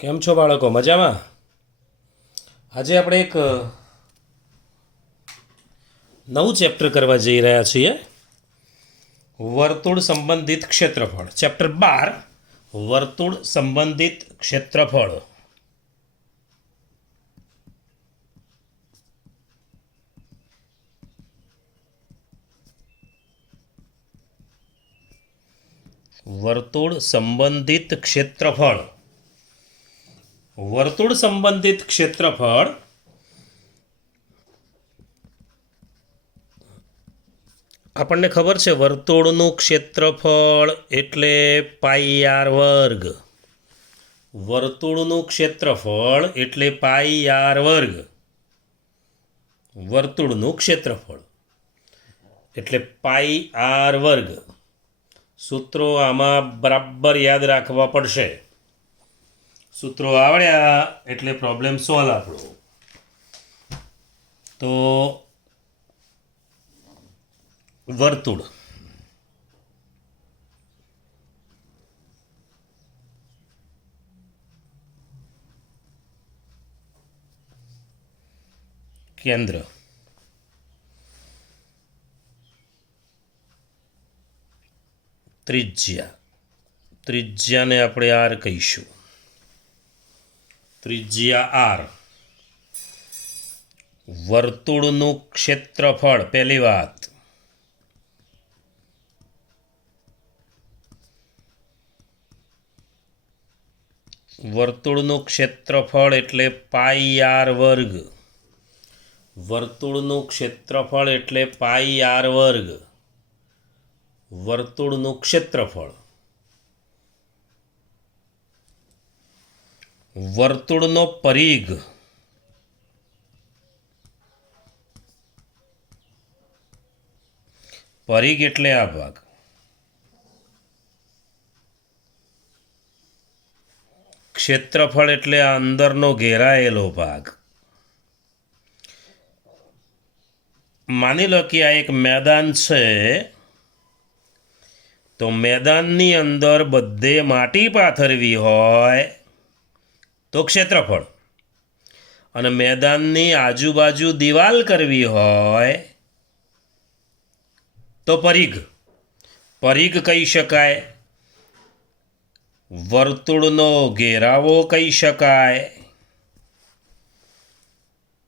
કેમ છો બાળકો? મજામાં? આજે આપણે એક નવું ચેપ્ટર કરવા જઈ રહ્યા છીએ, વર્તુળ સંબંધિત ક્ષેત્રફળ. ચેપ્ટર 12 વર્તુળ સંબંધિત ક્ષેત્રફળ. વર્તુળ સંબંધિત ક્ષેત્રફળ. વર્તુળ સંબંધિત ક્ષેત્રફળ આપણને ખબર છે, વર્તુળનું ક્ષેત્રફળ એટલે પાઈ આર વર્ગ. વર્તુળનું ક્ષેત્રફળ એટલે પાઈ આર વર્ગ. વર્તુળનું ક્ષેત્રફળ એટલે પાઈ આર વર્ગ. સૂત્રો આમાં બરાબર યાદ રાખવા પડશે. સૂત્રો આવડ્યા એટલે પ્રોબ્લેમ સોલ્વ આપણો. તો વર્તુળ, કેન્દ્ર, ત્રિજ્યા. ત્રિજ્યાને આપણે આર કહીશું. ત્રિજ્યા આર. વર્તુળનું ક્ષેત્રફળ. પહેલી વાત, વર્તુળનું ક્ષેત્રફળ એટલે પાઈ આર વર્ગ. વર્તુળનું ક્ષેત્રફળ એટલે પાઈ આર વર્ગ. વર્તુળનું ક્ષેત્રફળ. વર્તુળનો પરિઘ. પરિઘ એટલે આ ભાગ. ક્ષેત્રફળ એટલે આ અંદરનો ઘેરાયેલો ભાગ. માની લો કે આ એક મેદાન છે, તો મેદાનની અંદર બધે માટી પાથરવી હોય તો ક્ષેત્રફળ, અને મેદાનની આજુબાજુ દિવાલ કરવી હોય તો પરિઘ. પરિઘ કહી શકાય, વર્તુળનો ઘેરાવો કહી શકાય,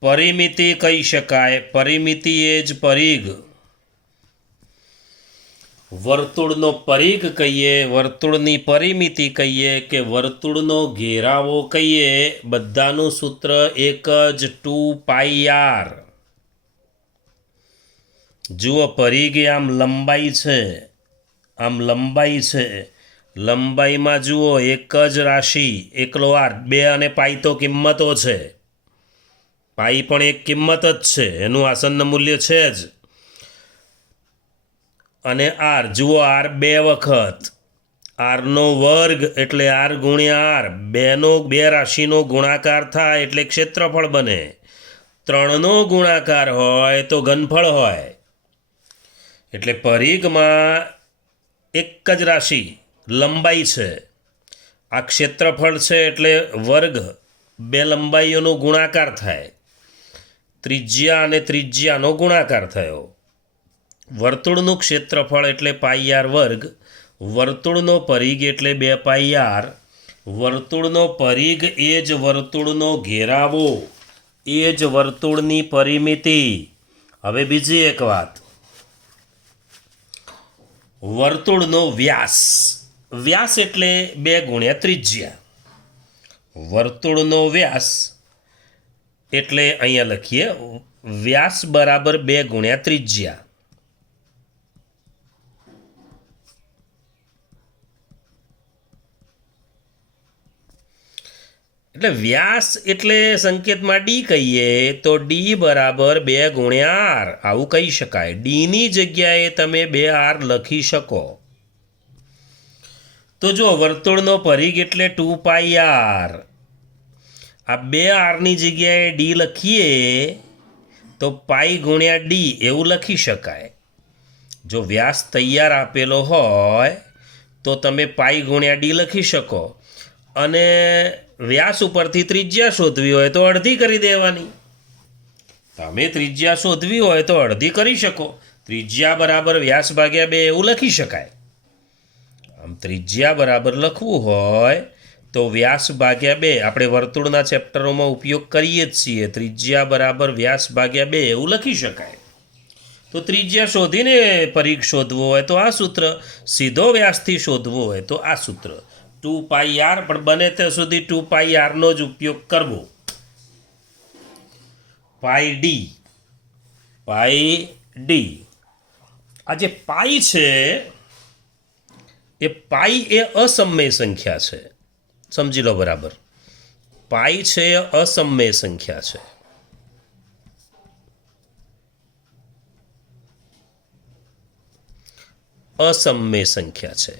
પરિમિતિ કહી શકાય. પરિમિતિ એ જ પરિઘ. વર્તુળનો પરિઘ કહીએ, વર્તુળની પરિમિતિ કહીએ કે વર્તુળનો ઘેરાવો કહીએ, બધાનું સૂત્ર એક જ, 2πr. જુઓ, પરિઘ આમ લંબાઈ છે, આમ લંબાઈ છે. લંબાઈમાં જુઓ એક જ રાશિ, એકલો આર. 2 અને પાઈ તો કિંમતો છે, પાઈ પણ એક કિંમત જ છે, એનું આસન્ન મૂલ્ય છે જ. અને આર જુઓ, આર 2 વખત. આરનો વર્ગ એટલે આર ગુણ્યા આર. 2 રાશિનો ગુણાકાર થાય એટલે ક્ષેત્રફળ બને. 3નો ગુણાકાર હોય તો ઘનફળ હોય. એટલે પરિઘમાં એક જ રાશિ લંબાઈ છે, આ ક્ષેત્રફળ છે, એટલે વર્ગ 2 લંબાઈઓનો ગુણાકાર થાય. ત્રિજ્યા અને ત્રિજ્યાનો ગુણાકાર થયો. વર્તુળનું ક્ષેત્રફળ એટલે પાઈ આર વર્ગ. વર્તુળનો પરિઘ એટલે 2πr. વર્તુળનો પરિઘ એ જ વર્તુળનો ઘેરાવો, એ જ વર્તુળની પરિમિતિ. હવે બીજી એક વાત, વર્તુળનો વ્યાસ. વ્યાસ એટલે 2 ગુણ્યા ત્રિજ્યા. વર્તુળનો વ્યાસ એટલે અહીંયા લખીએ, વ્યાસ બરાબર 2 ગુણ્યા ત્રિજ્યા. એટલે વ્યાસ એટલે સંકેતમાં ડી કહીએ તો ડી બરાબર 2 ગુણ્યા આર, આવું કહી શકાય. ડીની જગ્યાએ તમે 2r લખી શકો. તો જો વર્તુળનો પરિઘ એટલે 2πr. આ 2rની જગ્યાએ ડી લખીએ તો પાઈ ગુણ્યા ડી એવું લખી શકાય. જો વ્યાસ તૈયાર આપેલો હોય તો તમે પાઈ ગુણ્યા ડી લખી શકો. અને વ્યાસ ઉપરથી ત્રિજ્યા શોધવી હોય તો અડધી કરી દેવાની. તમે ત્રિજ્યા શોધવી હોય તો અડધી કરી શકો. ત્રિજ્યા બરાબર વ્યાસ ભાગ્યા 2 એવું લખી શકાય. આમ ત્રિજ્યા બરાબર લખવું હોય તો વ્યાસ ભાગ્યા 2 આપણે વર્તુળના ચેપ્ટરોમાં ઉપયોગ કરીએ જ છીએ. ત્રિજ્યા બરાબર વ્યાસ ભાગ્યા 2 એવું લખી શકાય. તો ત્રિજ્યા શોધીને પરિઘ શોધવો હોય તો આ સૂત્ર, સીધો વ્યાસથી શોધવો હોય તો આ સૂત્ર 2πr, પણ બને ત્યાં સુધી 2πr નો જ ઉપયોગ કરવો. પાઈ ડી. આ જે પાઈ છે એ પાઈ એ અસમય સંખ્યા છે. સમજી લો બરાબર. પાઈ છે એ અસમય સંખ્યા છે. અસમય સંખ્યા છે.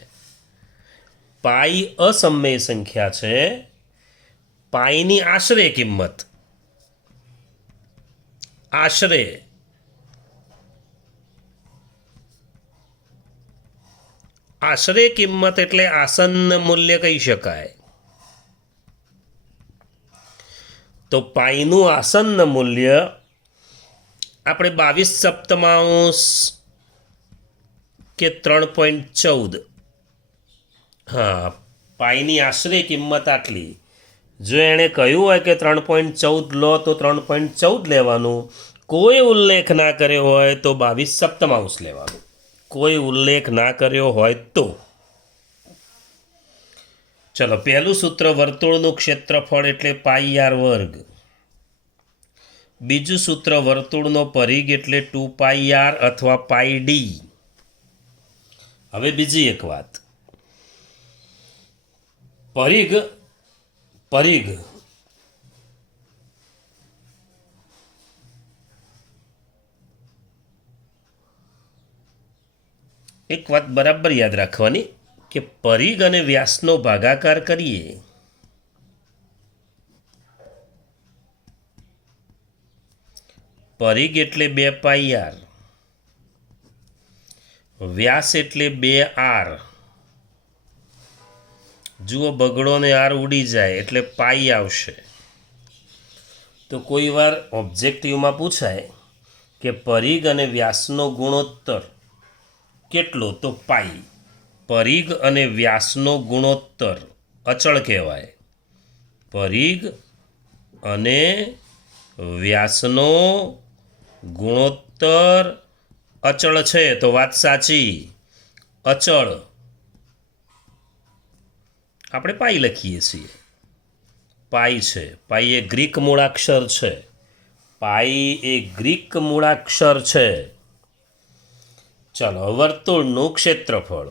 પાઈ અસમય સંખ્યા છે. પાઈની આશરે કિંમત, આશરે કિંમત એટલે આસન્ન મૂલ્ય કહી શકાય. તો પાઈનું આસન્ન મૂલ્ય આપણે 22/7 કે 3.14, હા, પાઈની આશરે કિંમત આટલી. જો એણે કહ્યું હોય કે 3.14 લો તો 3.14 લેવાનું. કોઈ ઉલ્લેખ ના કર્યો હોય તો 22/7 લેવાનું. કોઈ ઉલ્લેખ ના કર્યો હોય તો. ચલો, પહેલું સૂત્ર વર્તુળનું ક્ષેત્રફળ એટલે πr². બીજું સૂત્ર વર્તુળનો પરિઘ એટલે 2πr અથવા પાઈ ડી. હવે બીજી એક વાત, પરિઘ એક વાત બરાબર યાદ રાખવાની કે પરિઘ અને વ્યાસનો ભાગાકાર કરીએ પરિઘ એટલે 2πr, વ્યાસ એટલે 2r. જુઓ, બગડો ને આર ઉડી જાય એટલે પાઈ આવશે. તો કોઈ વાર ઓબ્જેક્ટિવમાં પૂછાય કે પરિઘ અને વ્યાસનો ગુણોત્તર કેટલો, તો પાઈ. પરિઘ અને વ્યાસનો ગુણોત્તર અચળ કહેવાય. પરિઘ અને વ્યાસનો ગુણોત્તર અચળ છે તો વાત સાચી. અચળ આપણે પાઈ લખીએ છીએ. પાઈ છે. પાઈ એ ગ્રીક મૂળાક્ષર છે. પાઈ એ ગ્રીક મૂળાક્ષર છે. ચલો, વર્તુળનું ક્ષેત્રફળ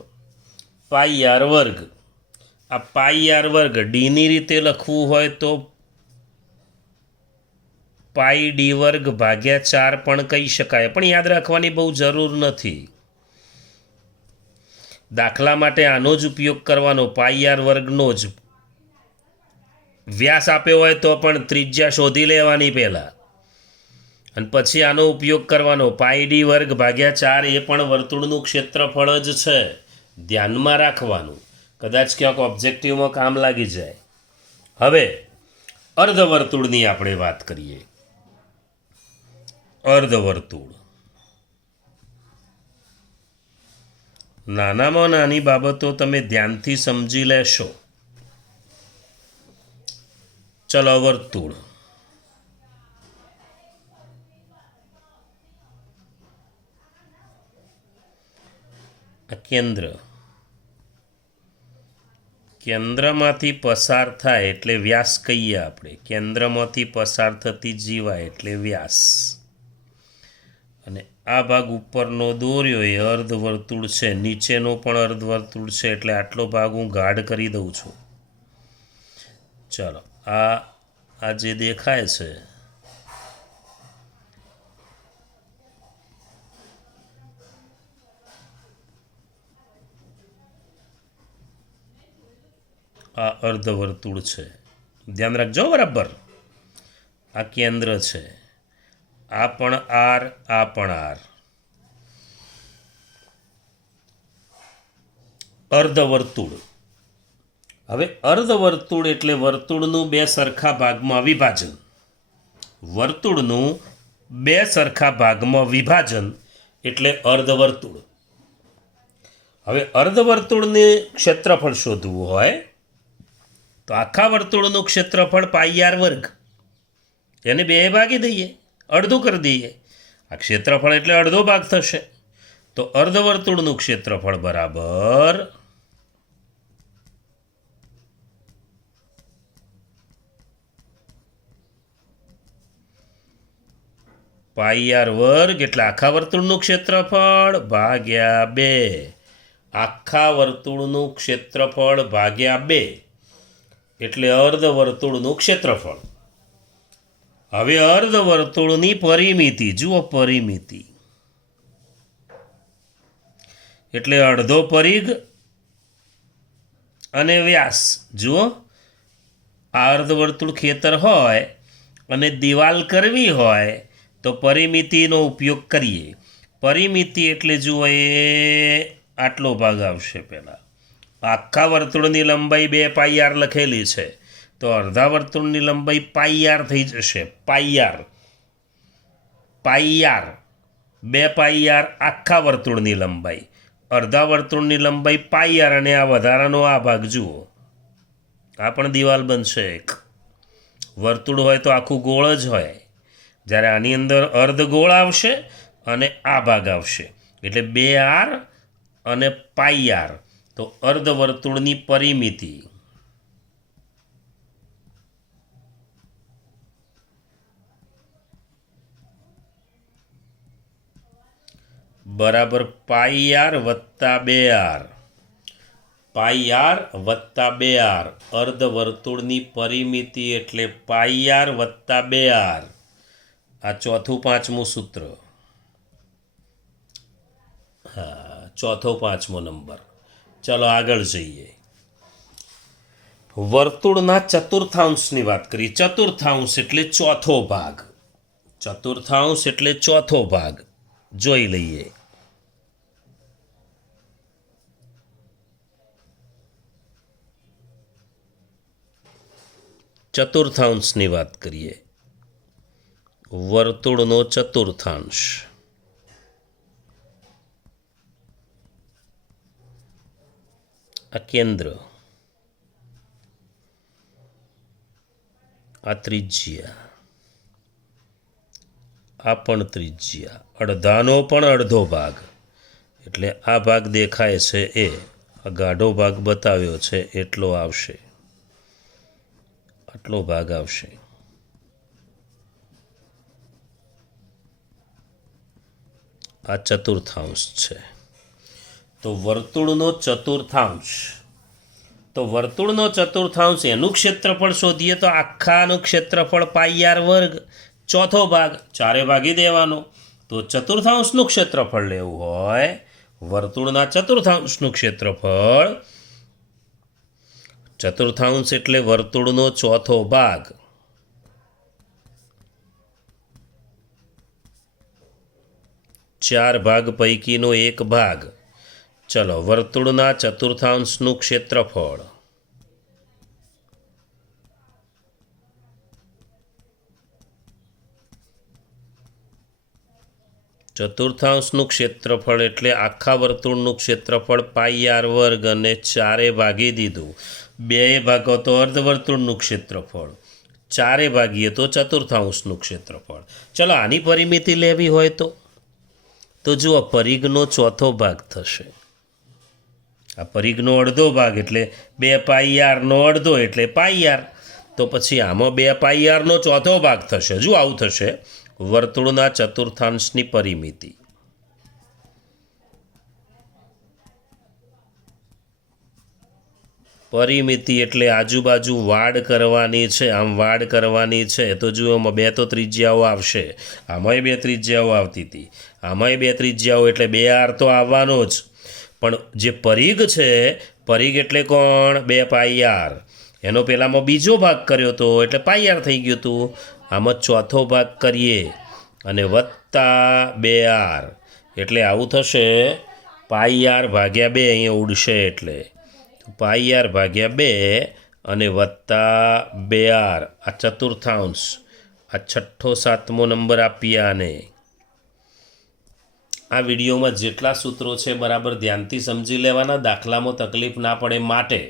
πr². આ πr² ડીની રીતે લખવું હોય તો પાઈ d² ભાગ્યા 4 પણ કહી શકાય, પણ યાદ રાખવાની બહુ જરૂર નથી. દાખલા માટે આનો જ ઉપયોગ કરવાનો, πr² જ. વ્યાસ આપ્યો હોય તો પણ ત્રિજ્યા શોધી લેવાની પહેલાં, અને પછી આનો ઉપયોગ કરવાનો. પાઈ d² ભાગ્યા 4 એ પણ વર્તુળનું ક્ષેત્રફળ જ છે. ધ્યાનમાં રાખવાનું, કદાચ ક્યાંક ઓબ્જેક્ટિવમાં કામ લાગી જાય. હવે અર્ધવર્તુળની આપણે વાત કરીએ. અર્ધવર્તુળ નાનામાં નાની બાબતો તમે ધ્યાનથી સમજી લેશો. ચલો, વર્તુળ કેન્દ્ર, કેન્દ્રમાંથી પસાર થાય એટલે વ્યાસ કહીએ આપણે. કેન્દ્રમાંથી પસાર થતી જીવાય એટલે વ્યાસ. અને આ ભાગ ઉપરનો દોર્યો એ અર્ધવર્તુળ છે. નીચેનો પણ અર્ધવર્તુળ છે, એટલે આટલો ભાગ હું ગાઢ કરી દઉં છું. ચલો, આ જે દેખાય છે આ અર્ધવર્તુળ છે. ધ્યાન રાખજો બરાબર. આ કેન્દ્ર છે. આ પણ આર, આ પણ આર. અર્ધવર્તુળ હવે અર્ધવર્તુળ એટલે વર્તુળનું બે સરખા ભાગમાં વિભાજન. વર્તુળનું બે સરખા ભાગમાં વિભાજન એટલે અર્ધવર્તુળ. હવે અર્ધવર્તુળને ક્ષેત્રફળ શોધવું હોય તો આખા વર્તુળનું ક્ષેત્રફળ પાઈ વર્ગ, એને બે ભાગી દઈએ, અડધું કરી દઈએ. આ ક્ષેત્રફળ એટલે અડધો ભાગ થશે. તો અર્ધવર્તુળનું ક્ષેત્રફળ બરાબર પાઈ વર્ગ એટલે આખા વર્તુળનું ક્ષેત્રફળ ભાગ્યા 2. આખા વર્તુળનું ક્ષેત્રફળ ભાગ્યા 2 એટલે અર્ધવર્તુળનું ક્ષેત્રફળ. હવે અર્ધવર્તુળની પરિમિતિ જુઓ, પરિમિતિ એટલે અડધો પરિઘ અને વ્યાસ. જુઓ, આ અર્ધવર્તુળ ખેતર હોય અને દિવાલ કરવી હોય તો પરિમિતિનો ઉપયોગ કરીએ. પરિમિતિ એટલે જુઓ, એ આટલો ભાગ આવશે. પહેલાં આખા વર્તુળની લંબાઈ 2 પાઈ લખેલી છે, તો અડધા વર્તુળની લંબાઈ પાઈ થઈ જશે. પાઈ 2 પાઈ આખા વર્તુળની લંબાઈ, અડધા વર્તુળની લંબાઈ પાઈ અને આ વધારાનો આ ભાગ જુઓ, આ પણ દિવાલ બનશે. એક વર્તુળ હોય તો આખું ગોળ જ હોય, જ્યારે આની અંદર અર્ધ ગોળ આવશે અને આ ભાગ આવશે એટલે 2 અને પાઈ. તો અર્ધવર્તુળની પરિમિતિ બરાબર પાઈ વત્તા 2 પાઈ વત્તા 2. અર્ધવર્તુળની પરિમિતિ એટલે પાઈ વત્તા 2. આ ચોથું પાંચમું સૂત્ર. હા, ચોથો પાંચમો નંબર. ચલો આગળ જઈએ. વર્તુળના ચતુર્થાંશની વાત કરી. ચતુર્થાંશ એટલે ચોથો ભાગ. ચતુર્થાંશ એટલે ચોથો ભાગ. જોઈ લઈએ. ચતુર્થાંશની વાત કરીએ. વર્તુળનો ચતુર્થાંશ આ કેન્દ્ર, આ ત્રિજ્યા, આ પણ ત્રિજ્યા, અડધાનો પણ અડધો ભાગ એટલે આ ભાગ દેખાય છે એ, આ ગાઢો ભાગ બતાવ્યો છે એટલો આવશે, આટલો ભાગ આવશે. આ ચતુર્થાંશ છે. તો વર્તુળનો ચતુર્થાંશ, તો વર્તુળનો ચતુર્થાંશ એનું ક્ષેત્રફળ શોધીએ તો આખાનું ક્ષેત્રફળ પાઈ વર્ગ, ચોથો ભાગ 4 ભાગી દેવાનો. તો ચતુર્થાંશનું ક્ષેત્રફળ લેવું હોય, વર્તુળના ચતુર્થાંશનું ક્ષેત્રફળ, ચતુર્થાંશ એટલે વર્તુળનો ચોથો ભાગ, ચાર ભાગ પૈકીનો એક ભાગ. ચલો, વર્તુળના ચતુર્થાંશનું ક્ષેત્રફળ ચતુર્થાંશનું ક્ષેત્રફળ એટલે આખા વર્તુળનું ક્ષેત્રફળ પાઈ વર્ગ અને 4 ભાગી દીધું. 2 ભાગો તો અર્ધવર્તુળનું ક્ષેત્રફળ, 4 ભાગીએ તો ચતુર્થાંશનું ક્ષેત્રફળ. ચલો, આની પરિમિતિ લેવી હોય તો જુઓ, પરિઘનો ચોથો ભાગ થશે. આ પરિઘનો અડધો ભાગ એટલે 2 પાઈ નો અડધો એટલે પાઈ. તો પછી આમાં 2 પાઈ નો ચોથો ભાગ થશે. જો આવું થશે. વર્તુળના ચતુર્થાંશની પરિમિતિ એટલે આજુબાજુ વાડ કરવાની છે, આમ વાડ કરવાની છે. તો જુઓ, એમાં 2 તો ત્રિજ્યાઓ આવશે, આમાંય 2 ત્રિજ્યાઓ આવતી હતી, આમાંય 2 ત્રિજ્યાઓ એટલે 2 તો આવવાનો જ. પણ જે પરિઘ છે, પરિઘ એટલે કોણ? 2 પાઈ. એનો પહેલાંમાં બીજો ભાગ કર્યો હતો એટલે પાઈ થઈ ગયું હતું. આમાં ચોથો ભાગ કરીએ અને વત્તા 2 એટલે આવું થશે. પાઈ ભાગ્યા 2 અહીંયા ઉડશે એટલે તો પાઈ આર ભાગ્યા 2 અને વત્તા 2r, આ ચતુર્થાંશ, આ છઠ્ઠો સાતમો નંબર આપીએ આને. આ વિડીયોમાં જેટલા સૂત્રો છે બરાબર ધ્યાનથી સમજી લેવાના, દાખલામાં તકલીફ ના પડે માટે.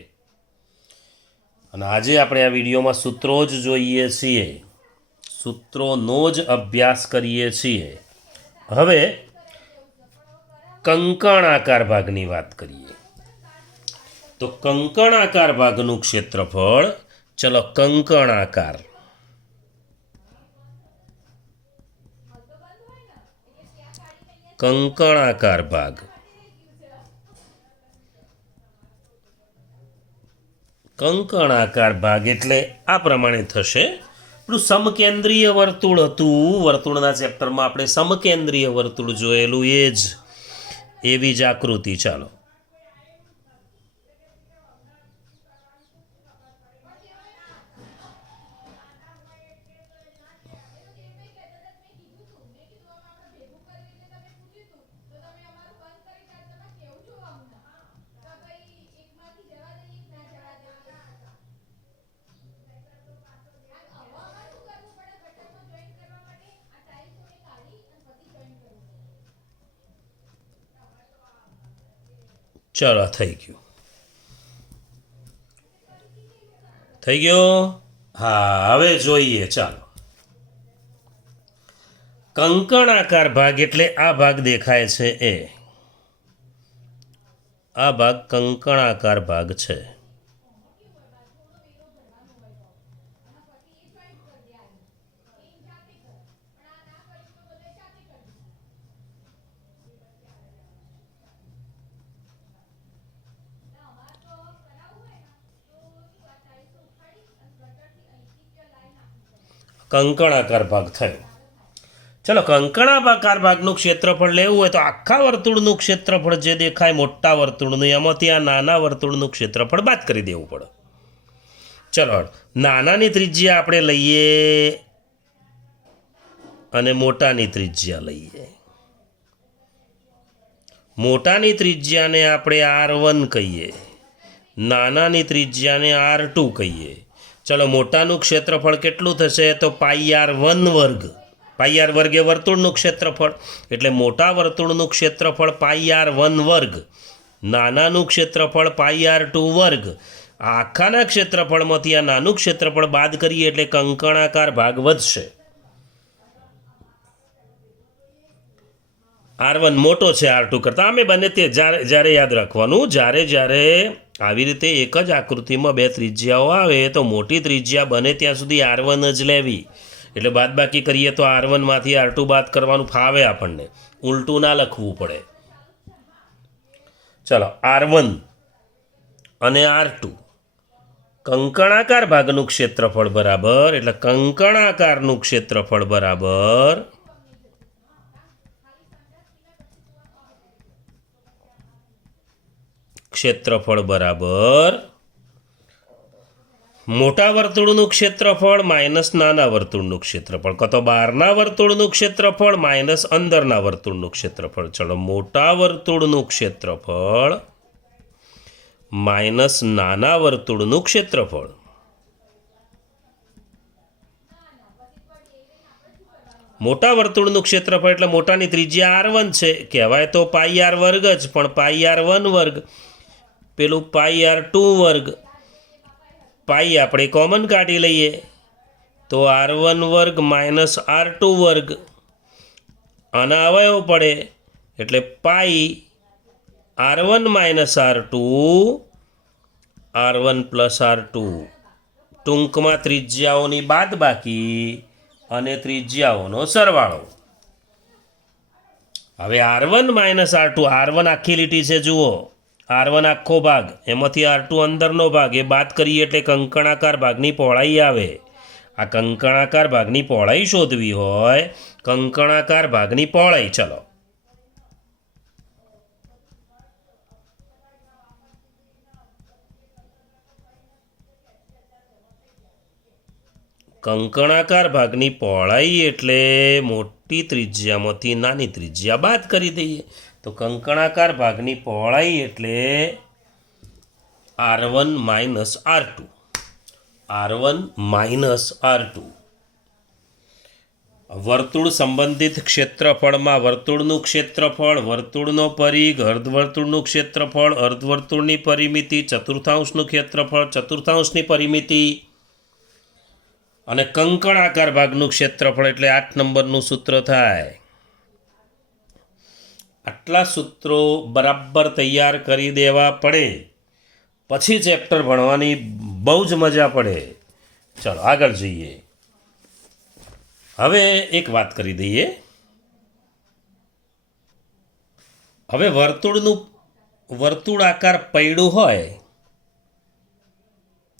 અને આજે આપણે આ વિડીયોમાં સૂત્રો જ જોઈએ છીએ, સૂત્રોનો જ અભ્યાસ કરીએ છીએ. હવે કંકણાકાર ભાગની વાત કરીએ. તો કંકણાકાર ભાગનું ક્ષેત્રફળ, ચલો કંકણાકાર, કંકણાકાર ભાગ. કંકણાકાર ભાગ એટલે આ પ્રમાણે થશે. પેલું સમકેન્દ્રીય વર્તુળ હતું, વર્તુળના ચેપ્ટરમાં આપણે સમકેન્દ્રીય વર્તુળ જોયેલું, એવી જ આકૃતિ. ચાલો ચલો થઈ ગયું. હા, હવે જોઈએ. ચાલો, કંકણાકાર ભાગ એટલે આ ભાગ દેખાય છે એ, આ ભાગ કંકણાકાર ભાગ છે. કંકણાકાર ભાગ થયો. ચલો, કંકણાકાર ભાગનું ક્ષેત્રફળ લેવું હોય તો આખા વર્તુળનું ક્ષેત્રફળ જે દેખાય મોટા વર્તુળનું, એમાંથી આ નાના વર્તુળનું ક્ષેત્રફળ બાદ કરી દેવું પડે. ચલો, નાનાની ત્રિજ્યા આપણે લઈએ અને મોટાની ત્રિજ્યા લઈએ. મોટાની ત્રિજ્યાને આપણે R1 કહીએ, નાનાની ત્રિજ્યાને R2 કહીએ. ચલો, મોટાનું ક્ષેત્રફળ કેટલું થશે? તો πr1 વર્ગ. πr વર્ગ એ વર્તુળનું ક્ષેત્રફળ, એટલે મોટા વર્તુળનું ક્ષેત્રફળ πr1 વર્ગ, નાનાનું ક્ષેત્રફળ πr2 વર્ગ. આ આખાના ક્ષેત્રફળમાંથી આ નાનું ક્ષેત્રફળ બાદ કરીએ એટલે કંકણાકાર ભાગ વધશે. R1 મોટો છે R2 કરતાં. અમે બને તે જ્યારે યાદ રાખવાનું, જ્યારે આવી રીતે એક જ આકૃતિમાં બે ત્રિજ્યાઓ આવે તો મોટી ત્રિજ્યા બને ત્યાં સુધી R1 જ લેવી. એટલે બાદબાકી કરીએ તો R1 માંથી R2 બાદ કરવાનું ફાવે આપણને, ઉલટું ના લખવું પડે. ચલો, R1 અને R2 કંકણાકાર ભાગનું ક્ષેત્રફળ બરાબર, એટલે કંકણાકારનું ક્ષેત્રફળ બરાબર મોટા વર્તુળનું ક્ષેત્રફળ માઇનસ નાના વર્તુળનું ક્ષેત્રફળ, કાં તો બહારના વર્તુળનું ક્ષેત્રફળ માઇનસ અંદરના વર્તુળનું ક્ષેત્રફળ. ચલો, મોટા વર્તુળનું ક્ષેત્રફળ માઇનસ નાના વર્તુળનું ક્ષેત્રફળ. મોટા વર્તુળનું ક્ષેત્રફળ એટલે મોટાની ત્રિજ્યા R1 છે, કહેવાય તો πr વર્ગ જ, પણ πr1 વર્ગ, પેલું πr2 વર્ગ. પાઈ આપણે કોમન કાઢી લઈએ તો R1 વર્ગ માઇનસ R2 વર્ગ, આના અવયવ પડે એટલે પાઈ R1 minus R2, R1 plus R2. ટૂંકમાં ત્રિજ્યાઓની બાદબાકી અને ત્રિજ્યાઓનો સરવાળો. હવે R1 માઇનસ R2, R1 આખી લીટી છે, જુઓ, R1 આખો ભાગ, એમાંથી R2 અંદરનો ભાગ, એ બાદ કરીએ એટલે કંકણાકાર ભાગની પહોળાઈ આવે. આ કંકણાકાર ભાગની પહોળાઈ શોધવી હોય, કંકણાકાર ભાગની પહોળાઈ. ચલો, કંકણાકાર ભાગની પહોળાઈ એટલે મોટી ત્રિજ્યામાંથી નાની ત્રિજ્યા બાદ કરી દઈએ. તો કંકણાકાર ભાગની પહોળાઈ એટલે R1 minus R2, R1 minus R2. વર્તુળ સંબંધિત ક્ષેત્રફળમાં વર્તુળનું ક્ષેત્રફળ, વર્તુળનો પરિઘ, અર્ધવર્તુળનું ક્ષેત્રફળ, અર્ધવર્તુળની પરિમિતિ, ચતુર્થાંશનું ક્ષેત્રફળ, ચતુર્થાંશની પરિમિતિ અને કંકણાકાર ભાગનું ક્ષેત્રફળ એટલે 8 નંબરનું સૂત્ર થાય. આટલા સૂત્રો બરાબર તૈયાર કરી દેવા પડે પછી ચેપ્ટર ભણવાની બહુ જ મજા પડે. ચાલો આગળ જઈએ. હવે એક વાત કરી દઈએ. હવે વર્તુળાકાર પૈડું હોય,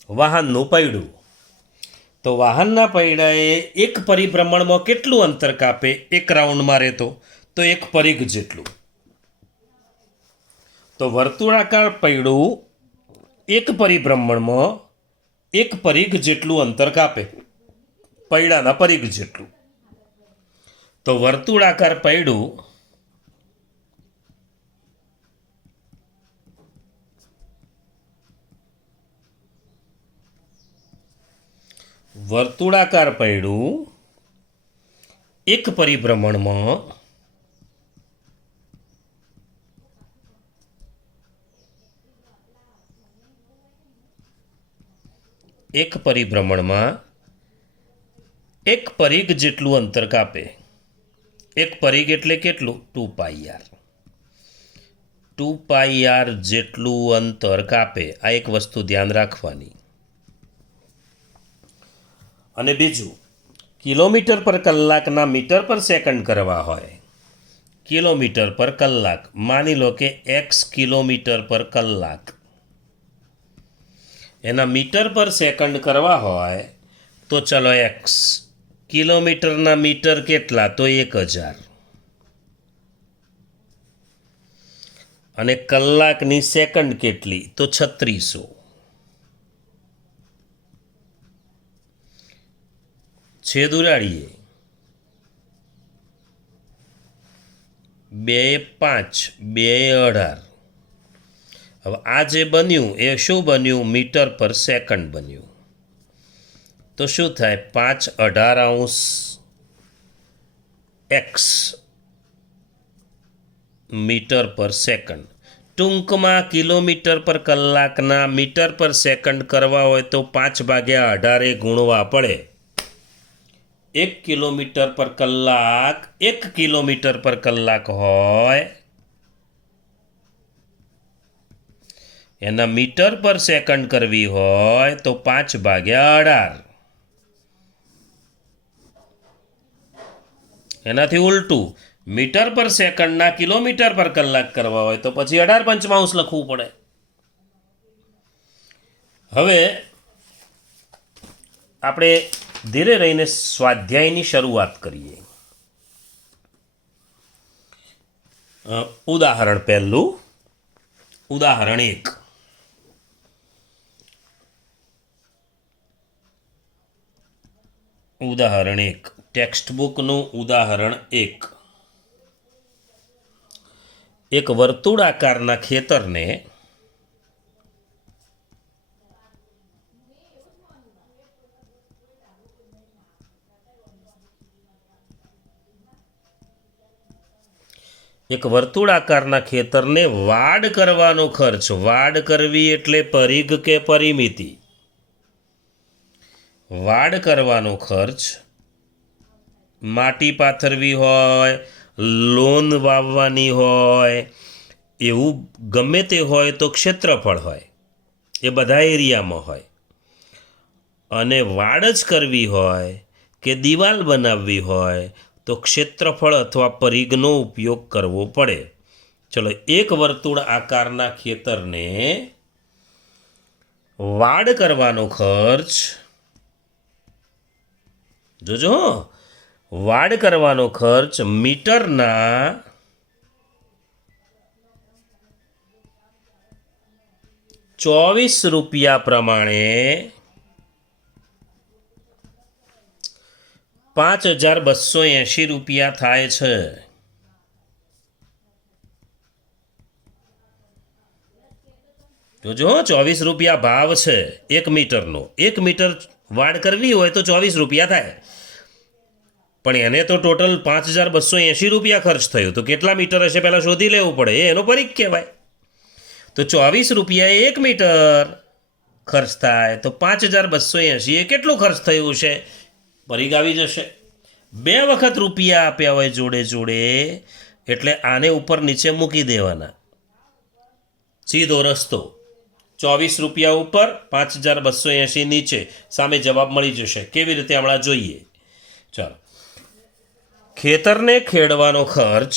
વાહનનું પૈડું, તો વાહનના પૈડાએ એક પરિભ્રમણમાં કેટલું અંતર કાપે? એક રાઉન્ડ મારે તો 1 પરિઘ જેટલું. તો વર્તુળાકાર પૈડું એક પરિભ્રમણમાં 1 પરિઘ જેટલું અંતર કાપે, પૈડાના પરિઘ જેટલું. તો વર્તુળાકાર પૈડું એક પરિભ્રમણમાં 1 પરિઘ જેટલું અંતર કાપે. 1 પરિઘ એટલે કેટલું? 2πr. 2πr જેટલું અંતર કાપે. આ એક વસ્તુ ધ્યાન રાખવાની. અને બીજું, કિલોમીટર પર કલાકના મીટર પર સેકન્ડ કરવા હોય, કિલોમીટર પર કલાક, માની લો કે x કિલોમીટર પર કલાક, એના મીટર પર સેકન્ડ કરવા હોય તો ચલો x, કિલોમીટરના મીટર કેટલા? તો 1000, અને કલાકની સેકન્ડ કેટલી? તો 3600. છેદ ઉડાડીએ. 2 5, 2 18. હવે આ જે બન્યું એ શું બન્યું? મીટર પર સેકન્ડ બન્યું. તો શું થાય? 5/18 x મીટર પર સેકન્ડ. ટૂંકમાં કિલોમીટર પર કલાકના મીટર પર સેકન્ડ કરવા હોય તો 5/18 ગુણવા પડે. 1 કિલોમીટર પર કલાક 1 કિલોમીટર પર કલાક હોય, એના મીટર પર સેકન્ડ કરવી હોય તો 5/18. એનાથી ઉલટું, મીટર પર સેકન્ડના કિલોમીટર પર કલાક કરવા હોય તો પછી 18/5 લખવું પડે. હવે આપણે ધીરે રહીને સ્વાધ્યાયની શરૂઆત કરીએ. ઉદાહરણ પહેલું, ઉદાહરણ 1. ઉદાહરણ 1, ટેક્સ્ટ બુકનું ઉદાહરણ 1. એક વર્તુળાકારના ખેતરને વાડ કરવાનો ખર્ચ, વાડ કરવી એટલે પરિઘ કે પરિમિતિ, વાડ કરવાનો ખર્ચ, માટી પાથરવી હોય, લોન વાવવાની હોય, એવું ગમે તે હોય તો ક્ષેત્રફળ હોય, એ બધા એરિયામાં હોય. અને વાડ જ કરવી હોય કે દિવાલ બનાવવી હોય તો ક્ષેત્રફળ અથવા પરિઘનો ઉપયોગ કરવો પડે. ચલો, એક વર્તુળ આકારના ખેતરને વાડ કરવાનો ખર્ચ, જોજો, વાડ કરવાનો ખર્ચ મીટરના 24 રૂપિયા પ્રમાણે 5280 રૂપિયા થાય છે. તો જો 24 રૂપિયા ભાવ છે 1 મીટરનો. 1 મીટર વાડ કરવી હોય તો 24 રૂપિયા થાય, પણ એને તો ટોટલ 5280 રૂપિયા ખર્ચ થયું. તો કેટલા મીટર હશે પહેલાં શોધી લેવું પડે, એ એનો પરિઘ કહેવાય. તો 24 રૂપિયા 1 મીટર ખર્ચ થાય તો 5280 એ કેટલું ખર્ચ થયું છે, પરિઘ આવી જશે. 2 વખત રૂપિયા આપ્યા હોય જોડે જોડે, એટલે આને ઉપર નીચે મૂકી દેવાના, સીધો રસ્તો. 24 રૂપિયા ઉપર, 5280 નીચે, સામે જવાબ મળી જશે. કેવી રીતે હમણાં જોઈએ. ચાલો, ખેતરને ખેડવાનો ખર્ચ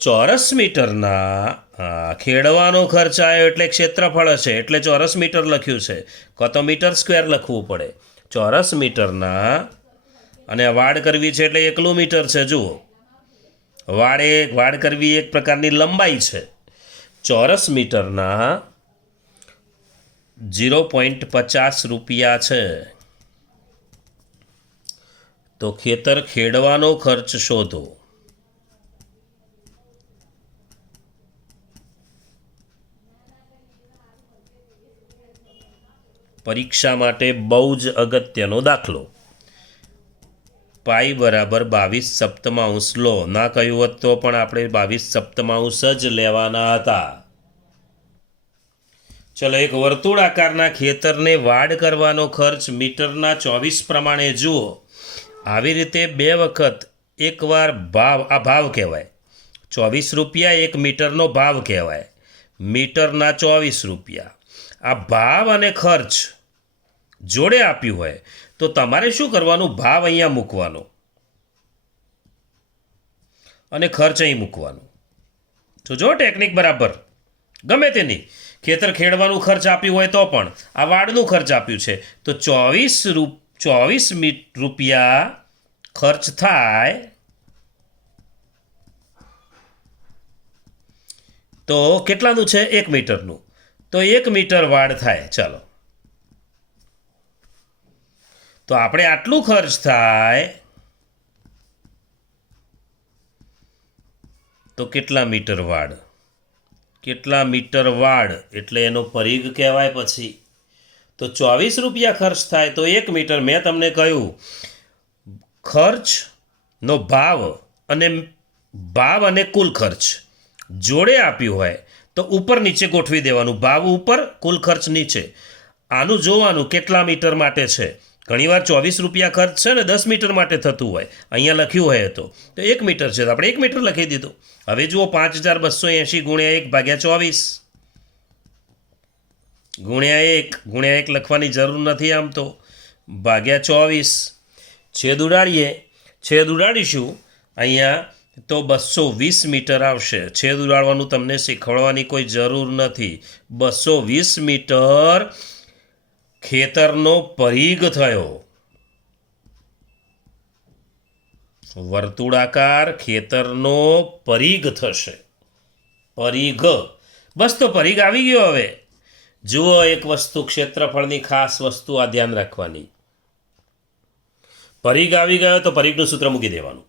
ચોરસ મીટરના ખેડવાનો ખર્ચ આવ્યો એટલે ક્ષેત્રફળ હશે, એટલે ચોરસ મીટર લખ્યું છે, કાં તો મીટર સ્ક્વેર લખવું પડે. ચોરસ મીટરના, અને વાડ કરવી છે એટલે 1 મીટર છે. જુઓ, વાડ કરવી એક પ્રકારની લંબાઈ છે. ચોરસ મીટરના 0.50 રૂપિયા છે. તો ખેતર ખેડવાનો ખર્ચ શોધો. પરીક્ષા માટે બહુ જ અગત્યનો દાખલો. પાઈ બરાબર 22/7 લો. ના કહ્યું હોત તો પણ આપણે 22/7 જ લેવાના હતા. ચલો, એક વર્તુળ આકારના ખેતરને વાડ કરવાનો ખર્ચ મીટરના 24 પ્રમાણે જુઓ. આવી રીતે 2 વખત એકવાર ભાવ, આ ભાવ કહેવાય. 24 રૂપિયા 1 મીટરનો ભાવ કહેવાય. મીટરના 24 રૂપિયા. આ ભાવ અને ખર્ચ જોડે આપ્યું હોય તો તમારે શું કરવાનું, ભાવ અહીંયા મૂકવાનો અને ખર્ચ અહીં મૂકવાનો. તો જો ટેકનિક બરાબર, ગમે તેની. ખેતર ખેડવાનું ખર્ચ આપ્યું હોય તો પણ આ વાડનું ખર્ચ આપ્યું છે, તો 24 રૂપિયા ખર્ચ થાય તો કેટલાનું છે, 1 મીટરનું. તો 1 મીટર વાડ થાય. ચાલો, તો આપણે આટલું ખર્ચ થાય તો કેટલા મીટર વાડ, એટલે એનો પરિઘ કહેવાય. પછી તો 24 રૂપિયા ખર્ચ થાય તો 1 મીટર. મેં તમને કહ્યું ખર્ચનો ભાવ અને કુલ ખર્ચ જોડે આપ્યું હોય તો ઉપર નીચે ગોઠવી દેવાનું. ભાવ ઉપર, કુલ ખર્ચ નીચે. આનું જોવાનું કેટલા મીટર માટે છે. ઘણીવાર 24 રૂપિયા ખર્ચ છે ને 10 મીટર માટે થતું હોય, અહીંયા લખ્યું હોય તો 1 મીટર છે તો આપણે 1 મીટર લખી દીધું. હવે જુઓ, 5280 ગુણ્યા 1 ભાગ્યા 24 ગુણ્યા 1 લખવાની જરૂર નથી, આમ તો ભાગ્યા 24. છેદ ઉડાડીશું અહીંયા તો 220 મીટર આવશે. છેદ ઉડાડવાનું તમને શીખવાડવાની કોઈ જરૂર નથી. 220 મીટર ખેતરનો પરિઘ થયો. વર્તુળાકાર ખેતરનો પરિઘ થશે. પરિઘ, બસ તો પરિઘ આવી ગયો. હવે જુઓ, એક વસ્તુ, ક્ષેત્રફળની ખાસ વસ્તુ આ ધ્યાન રાખવાની. પરિઘ આવી ગયો તો પરિઘનું સૂત્ર મૂકી દેવાનું.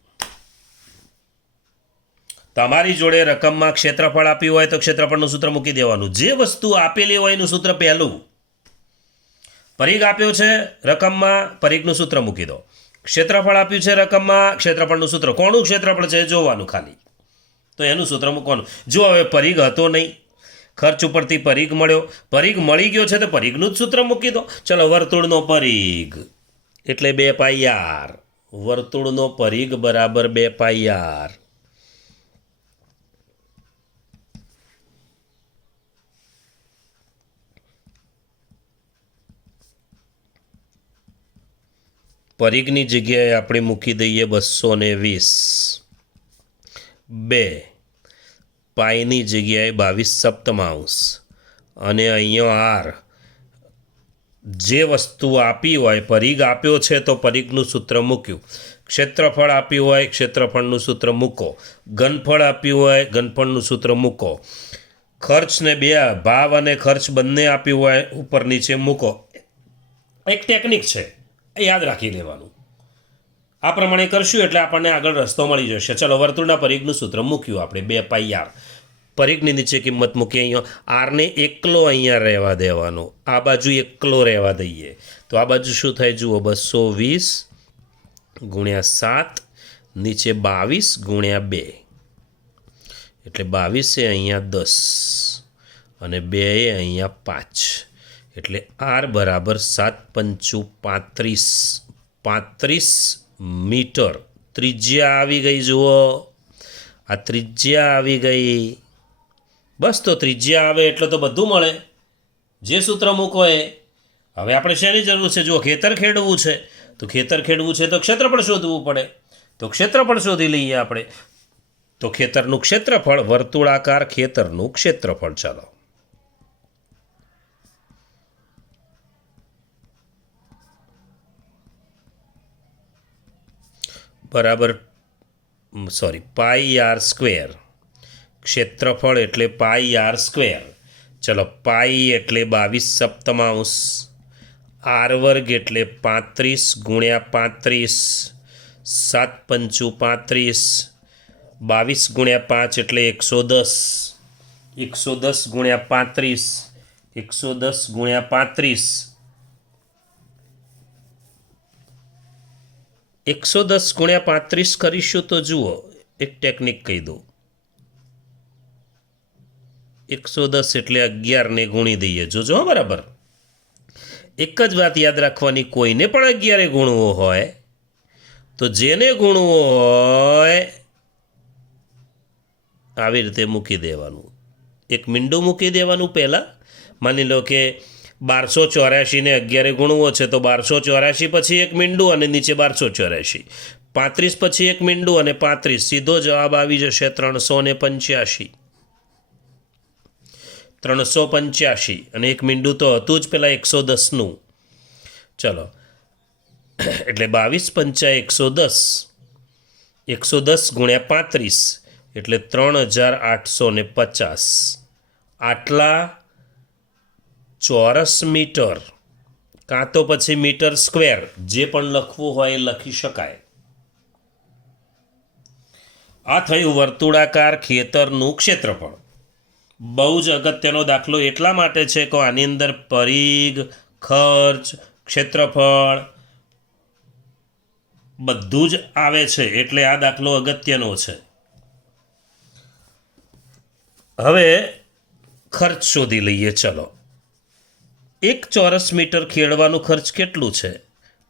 તમારી જોડે રકમમાં ક્ષેત્રફળ આપ્યું હોય તો ક્ષેત્રફળનું સૂત્ર મૂકી દેવાનું. જે વસ્તુ આપેલી હોય એનું સૂત્ર પહેલું. પરિઘ આપ્યો છે રકમમાં, પરિઘનું સૂત્ર મૂકી દો. ક્ષેત્રફળ આપ્યું છે રકમમાં, ક્ષેત્રફળનું સૂત્ર. કોનું ક્ષેત્રફળ છે જોવાનું ખાલી, તો એનું સૂત્ર મૂકવાનું. જો હવે પરિઘ હતો નહીં, ખર્ચ ઉપરથી પરિઘ મળ્યો, પરિઘ મળી ગયો છે તો પરિઘનું જ સૂત્ર મૂકી દો. ચલો, વર્તુળનો પરિઘ એટલે 2πr. વર્તુળનો પરિઘ બરાબર 2πr. પરિઘની જગ્યાએ આપણે મૂકી દઈએ 220. 2 પાઈની જગ્યાએ 22/7 અને અહીંયા r. જે વસ્તુ આપી હોય, પરિઘ આપ્યો છે તો પરિઘનું સૂત્ર મૂક્યું. ક્ષેત્રફળ આપ્યું હોય, ક્ષેત્રફળનું સૂત્ર મૂકો. ઘનફળ આપ્યું હોય, ઘનફળનું સૂત્ર મૂકો. ખર્ચને ભાવ અને ખર્ચ બંને આપ્યું હોય, ઉપર નીચે મૂકો. એક ટેકનિક છે, યાદ રાખી લેવાનું. આ પ્રમાણે કરશું એટલે આપણને આગળ રસ્તો મળી જશે. ચલો, વર્તુળના પરિઘનું સૂત્ર મૂક્યું આપણે 2πr. પરિઘની નીચે કિંમત મૂકી. અહીંયા આરને એકલો અહીંયા રહેવા દેવાનો, આ બાજુ એકલો રહેવા દઈએ તો આ બાજુ શું થાય જુઓ, 220 ગુણ્યા 7 નીચે 22 ગુણ્યા 2 એટલે 22 એ અહીંયા 10 અને 2 એ અહીંયા 5 એટલે આર બરાબર 7 પંચું 35 મીટર ત્રિજ્યા આવી ગઈ. જુઓ, આ ત્રિજ્યા આવી ગઈ. બસ, તો ત્રિજ્યા આવે એટલે તો બધું મળે, જે સૂત્ર મૂકો એ. હવે આપણે શેની જરૂર છે? જુઓ, ખેતર ખેડવું છે તો ખેતર ખેડવું છે તો ક્ષેત્રફળ શોધવું પડે. તો ક્ષેત્રફળ શોધી લઈએ આપણે. તો ખેતરનું ક્ષેત્રફળ, વર્તુળાકાર ખેતરનું ક્ષેત્રફળ. ચાલો, બરાબર પાઈ આર સ્ક્વેર. ક્ષેત્રફળ એટલે પાઈ આર સ્ક્વેર. ચલો, પાઈ એટલે 22 સપ્તમાંશ, આર વર્ગ એટલે 35 ગુણ્યા 35, 7 પંચું 35, 22 ગુણ્યા 5 એટલે 110, 110 ગુણ્યા 35, 110 ગુણ્યા 35, 110 ગુણ્યા 35 કરીશું તો જુઓ, એક ટેકનિક કહી દઉં. 110 એટલે 11 ને ગુણી દઈએ. જોજો, બરાબર. એક જ વાત યાદ રાખવાની, કોઈને પણ 11 ગુણવો હોય તો જેને ગુણવો હોય આવી રીતે મૂકી દેવાનું. એક મીંડું મૂકી દેવાનું પહેલાં. માની લો કે 1284 ને 11 ગુણવો છે તો 1284 પછી એક મીંડું અને નીચે 1284, 35 પછી એક મીંડું અને 35, સીધો જવાબ આવી જશે 385. 385 અને એક મીંડું તો હતું જ પેલા 110નું. ચલો, એટલે 22 પંચા 110, 110 ગુણ્યા 35 એટલે 3850. આટલા ચોરસ મીટર, કાં તો પછી મીટર સ્ક્વેર, જે પણ લખવું હોય એ લખી શકાય. આ થયું વર્તુળાકાર ખેતરનું ક્ષેત્રફળ. બહુ જ અગત્યનો દાખલો એટલા માટે છે કે આની અંદર પરિઘ, ખર્ચ, ક્ષેત્રફળ બધું જ આવે છે, એટલે આ દાખલો અગત્યનો છે. હવે ખર્ચ શોધી લઈએ. ચલો, 1 ચોરસ મીટર ખેડવાનું ખર્ચ કેટલું છે?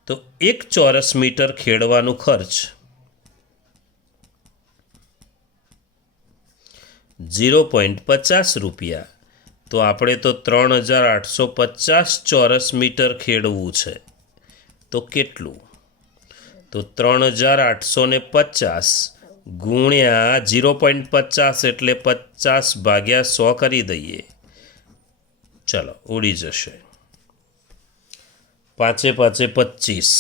તો 1 ચોરસ મીટર ખેડવાનું ખર્ચ 0.50 રૂપિયા. તો આપણે તો 3850 ચોરસ મીટર ખેડવું છે. તો કેટલું? તો 3850 ગુણ્યા 0.50 એટલે 50 ભાગ્યા 100 કરી દઈએ. ચલો, ઉડી જશે. 5 5 25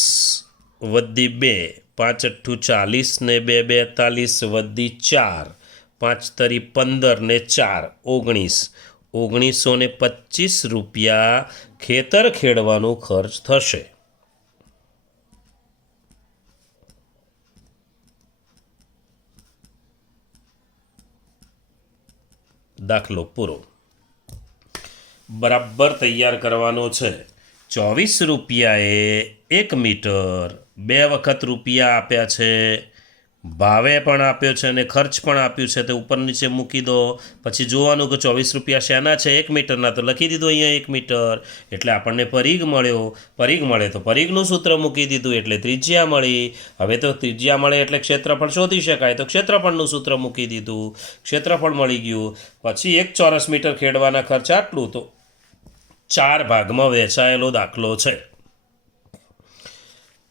વધી 2, 5 8 40 ને 2 42 વધી 4, 5 તરી 15 ને 4 19, 1925 રૂપિયા ખેતર ખેડવાનું ખર્ચ થશે. દાખલો પૂરો. બરાબર તૈયાર કરવાનો છે. 24 રૂપિયાએ 1 મીટર, 2 વખત રૂપિયા આપ્યા છે, ભાવે પણ આપ્યો છે અને ખર્ચ પણ આપ્યું છે. તે ઉપર નીચે મૂકી દો. પછી જોવાનું કે 24 રૂપિયા શેના છે? 1 મીટરના. તો લખી દીધું અહીંયા 1 મીટર, એટલે આપણને પરિઘ મળ્યો. પરિઘ મળે તો પરિઘનું સૂત્ર મૂકી દીધું એટલે ત્રિજ્યા મળી. હવે તો ત્રિજ્યા મળે એટલે ક્ષેત્રફળ શોધી શકાય, તો ક્ષેત્રફળનું સૂત્ર મૂકી દીધું, ક્ષેત્રફળ મળી ગયું. પછી 1 ચોરસ મીટર ખેડવાના ખર્ચ આટલું. તો 4 ભાગમાં વહેંચાયેલો દાખલો છે.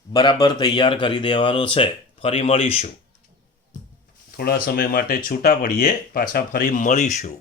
બરાબર તૈયાર કરી દેવાનો છે. ફરી મળીશું. થોડા સમય માટે છૂટા પડીએ, પાછા ફરી મળીશું.